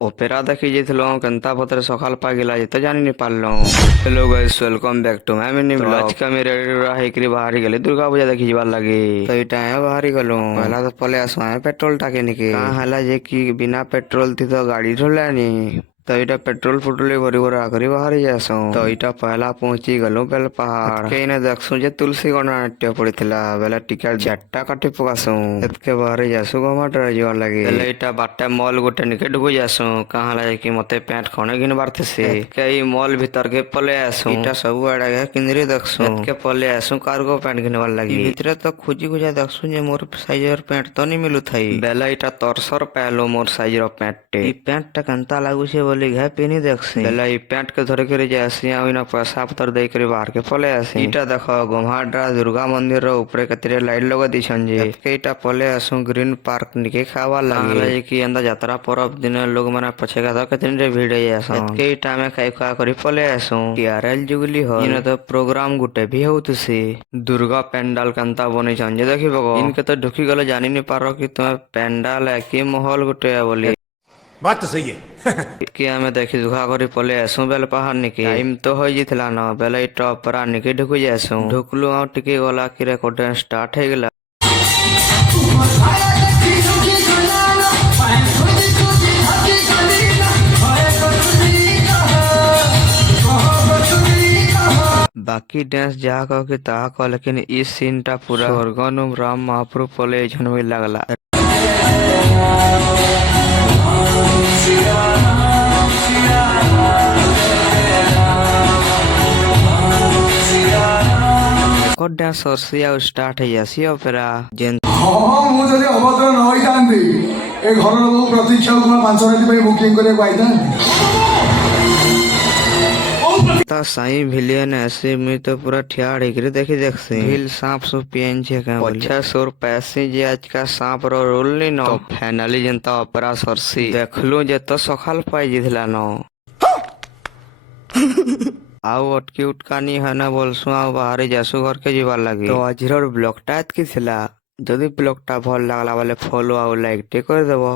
অপেরা দেখি যাইছিল কেনতা পথরে সকাল পাগিলা যেতে জানি নি পারলো। Hello guys, welcome back to my mini blog. আজকে আমি রেডি ହେଇକିରି ବାହାରି ଗଲି ଦୁର୍ଗା ପୂଜା ଦେଖି ଯିବାର ଲାଗି। ତ ଏଇଟା ଆମେ ବାହାରି ଗଲୁ। ପହଲା ତ ପଳେଇ ଆସୁ ଆମେ ପେଟ୍ରୋଲ ଟାକେ ନିକେ କାଁ ହେଲା ଯେ କି ବିନା ପେଟ୍ରୋଲ ଥି ତ ଗାଡି ଢୋଲାନି। ତ ଏଇଟା ପେଟ୍ରୋଲ ଫୁଟ୍ରୋଲ ଭରି ଭରା କରି ବାହାରି ଯାସୁ। ତ ଏଇଟା ପହଲା ପହଞ୍ଚି ଗଲୁ ବେଲ ପାହାଡ। କେଇନେ ଦେଖସୁଁ ଯେ ତୁଲସୀ ଗଣନାଟ୍ୟ ପଡିଥିଲା ବେଲେ ଟିକେଟ ଚାରଟା କାଟି ପକାସୁ। ଏତକେ ବାହାରି ଯାସୁ ଗମାଟରେ ଯିବାର ଲାଗି। ବେଲେ ଏଇଟା ବାଟେ ମଲ ଗୋଟେ ନିକେ ଢୁକୁ ଯାସୁ। କାଁ ହେଲା ଯେ କି ମତେ ପ୍ୟାଣ୍ଟ ଖଣେ ଘିନବାର ଥିସି। ଏତକେ ଏଇ ମଲ ଭିତରକେ ପଳେଇ ଆସୁ। ଏଇଟା ସବୁ ଆଡେ କିନ୍ଦିରି ଦେଖସୁଁ। ଏତକେ ପଳେଇ ଆସୁ କାର୍ଗୋ ପ୍ୟାଣ୍ଟ ଘିନବାର ଲାଗି। ଇ ଭିତରେ ତ ଖୋଜି ଖୋଜା ଦେଖସୁଁ ଯେ ମୋର ସାଇଜର ପ୍ୟାଣ୍ଟ ତ ନି ମିଲୁଥାଇ। ବେଲେ ଏଇଟା ତରସର ପାଇଲୁ ମୋର ସାଇଜର ପ୍ୟାଣ୍ଟଟେ। ଇ ପ୍ୟାଣ୍ଟଟା କେନ୍ତା ଲାଗୁଛେ ବୋଲି ଘେ ପିନି ଦେଖସି। ବେଲେ ଇ ପ୍ୟାଣ୍ଟକେ ଧରିକରି ଯାଏସି ଆଉ ଇନା ପଇସା ପତର ଦେଇକରି ବାହାରକେ ପଳେଇ ଆସି। ଏଇଟା ଦେଖ ଗମ୍ହାଡ୍ରା ଦୁର୍ଗା ମନ୍ଦିରର ଉପରେ କେତେରେ ଲାଇଟ ଲଗେଇ ଦେଇଛନ୍ ଯେ। ଏତକେ ଏଇଟା ପଳେଇ ଆସୁ ଗ୍ରୀନ ପାର୍କ ନିକେ ଖାଇବାର ଲାଗି। କି ଏନ୍ତା ଯାତ୍ରା ପରବ ଦିନ ଲୋକମାନେ ପଛେ ଗାଧ କେତେରେ ଭିଡ ହେଇ ଆସନ୍। ଏତକେ ଏଇଟା ଆମେ ଖାଇ ଖୁଆ କରି ପଳେଇ ଆସୁ ଟିଆରଏଲ ଜୁବଲି ହଲ। ଇନେ ତ ପ୍ରୋଗ୍ରାମ ଗୋଟେ ବି ହଉଥିସି। ଦୁର୍ଗା ପେଣ୍ଡାଲ କେନ୍ତା ବନେଇଛନ୍ ଯେ ଦେଖିବ। ଇନକେ ତ ଢୁକି ଗଲେ ଜାନି ନି ପାର କି ତୁମେ ପେଣ୍ଡାଲ କି ମହଲ ଗୋଟେ ବୋଲି। बात तो सही है। କି ଆମେ ଦେଖି ଦୁଖା କରି ପଳେଇ ଆସୁ ବେଲ ପାହାଡ ନିକେ। ଟାଇମ ତ ହେଇଯାଇଥିଲା ନ ବେଲେ ଏଇଟା ଅପେରା ନିକେ ଢୁକୁ ଯାସୁ। ଢୁକଲୁ ଆଉ ଟିକେ ଗଲା କି ରେକର୍ଡିଂ ଷ୍ଟାର୍ଟ ହେଇଗଲା। बाकी डांस जहाँ कह के ताहा कह लेकिन इस सीन टा पूरा स्वर्गनु राम महाप्रभु पले झन भी लगला। डांस सरसी आउ स्टार्ट है जासी ऑपेरा जेन ମୁଁ ଯଦି ଅଭଦ୍ର ନ ହୋଇଥାନ୍ତି ଏ ଘରର ବହୁ ପ୍ରତୀକ୍ଷାକୁ କ'ଣ 5 ରାତି ପାଇଁ ବୁକିଂ କରିବାକୁ ଆଇଥାନ୍ତି। ता साई भिलियन ऐसे में तो पूरा ठियाड़ हेकरे देखी देखसे हिल सांप सो पियन छे का अच्छा सोर पैसे जे आज का सांप रो रोल नी नो। तो फाइनली जनता ऑपेरा सरसी देखलु जे तो सखाल पाई जिथला नो। आउ अटकी उटकानी है ना बोलसु आउ बाहर जासु घर के जीवार लगी। तो आजर ब्लॉगटा एतकी थिला। जदि ब्लॉगटा भल लागला बोले फॉलो आउ लाइक टे कर देबो।